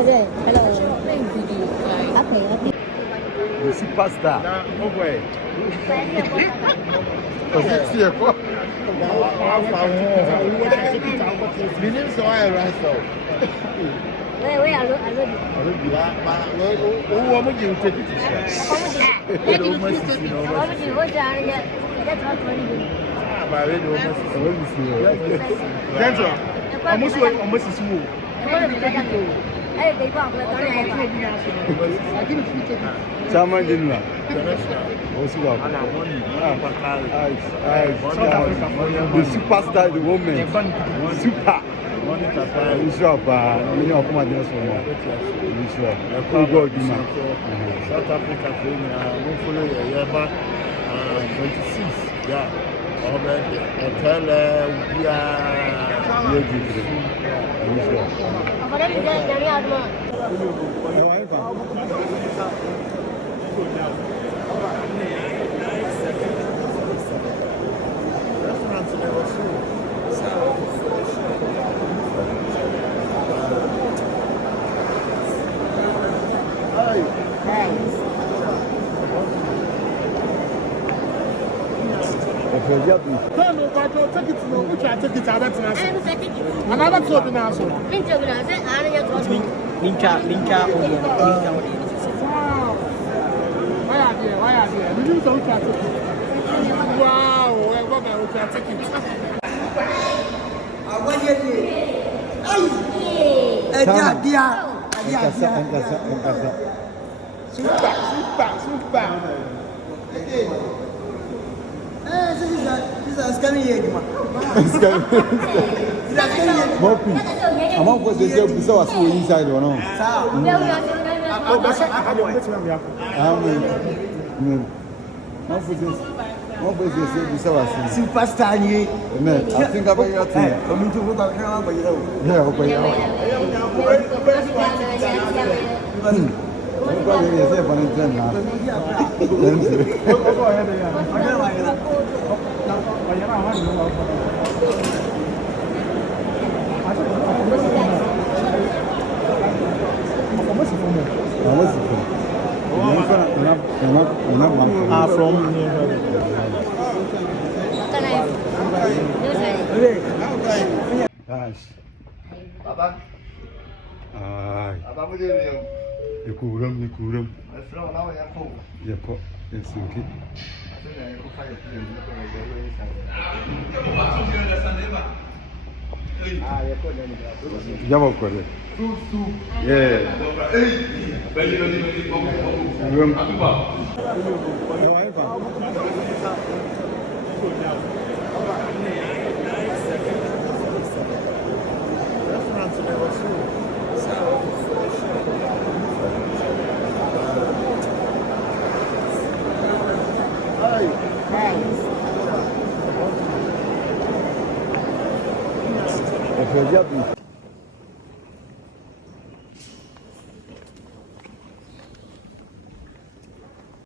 Okay, hello. Okay. The superstar. No way. Because it's here. Where are you? Who woman you take it to Chairman General. The superstar, the woman. Super. Sure, but you know, come on, sure. South Africa, we follow your 26. Yeah. Otaale, we Okay, yeah, no, but don't take it to know which I take it out. Another club in our soul. Linka. Wow. Why are there? We need to look at it. Wow, we're going to take it. Super. This is scanning here, man. Moppy. I'm not going to say so I see inside or no. Superstar, I think about your thing. coming to work out here, but you know. Yeah, okay. Everybody is there for the time now. From Baba. Baba, what do you do? You kuram. Yes, okay. Jamo kore. Yeah. Okay,